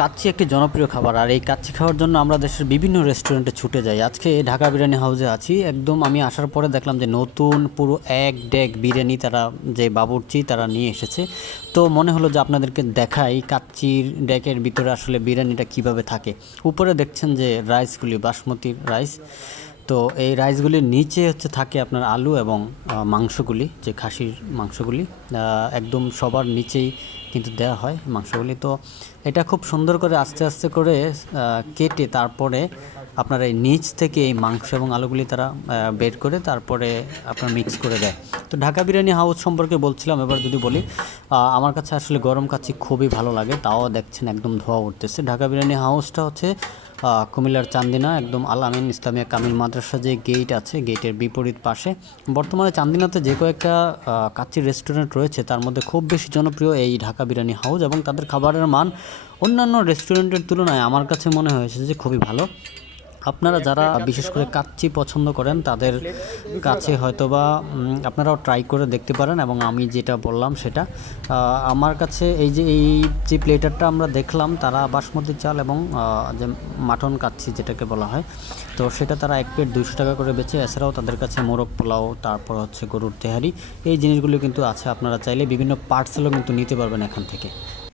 কাচ্চি একটি জনপ্রিয় খাবার, আর এই কাচ্চি খাওয়ার জন্য আমরা দেশের বিভিন্ন রেস্টুরেন্টে ছুটে যাই। আজকে ঢাকা বিরিয়ানি হাউসে আছি। একদম আমি আসার পরে দেখলাম যে নতুন পুরো এক ডেক বিরিয়ানি তারা, যে বাবুর্চি তারা নিয়ে এসেছে। তো মনে হলো যে আপনাদেরকে দেখাই কাচ্চির ডেকের ভিতরে আসলে বিরিয়ানিটা কিভাবে থাকে। উপরে দেখছেন যে রাইসগুলি বাসমতি রাইস। তো এই রাইসগুলির নিচে হচ্ছে থাকে আপনার আলু এবং মাংসগুলি, যে খাসির মাংসগুলি একদম সবার নিচেই কিন্তু দেওয়া হয় মাংসগুলি। তো এটা খুব সুন্দর করে আস্তে আস্তে করে কেটে তারপরে আপনার এই নিচ থেকে এই মাংস এবং আলুগুলি তারা বের করে তারপরে আপনার মিক্স করে দেয়। তো ঢাকা বিরিয়ানি হাউস সম্পর্কে বলছিলাম। এবার যদি বলি, আমার কাছে আসলে গরম কাচ্চি খুবই ভালো লাগে। তাও দেখছেন একদম ধোয়া উঠতেছে। ঢাকা বিরিয়ানি হাউসটা হচ্ছে কুমিল্লার চান্দিনা, একদম আল আমিন ইসলামিয়া কামিল মাদ্রাসা যে গেট আছে, গেটের বিপরীত পাশে। বর্তমানে চান্দিনাতে যে কয়েকটা কাচ্চির রেস্টুরেন্ট রয়েছে তার মধ্যে খুব বেশি জনপ্রিয় এই ঢাকা বিরিয়ানি হাউস, এবং তাদের খাবারের মান অন্যান্য রেস্টুরেন্টের তুলনায় আমার কাছে মনে হয়েছে যে খুবই ভালো। আপনারা যারা বিশেষ করে কাচ্চি পছন্দ করেন তাদের কাছে হয়তোবা আপনারাও ট্রাই করে দেখতে পারেন। এবং আমি যেটা বললাম সেটা আমার কাছে এই যে প্লেটারটা আমরা দেখলাম, তারা বাসমতি চাল এবং যে মাটন কাচ্চি যেটাকে বলা হয়, তো সেটা তারা এক প্লেট 200 টাকা করে বেচে। এছাড়াও তাদের কাছে মোরগ পোলাও, তারপর হচ্ছে গরুর তেহারি, এই জিনিসগুলো কিন্তু আছে। আপনারা চাইলে বিভিন্ন পার্সেলও কিন্তু নিতে পারবেন এখান থেকে।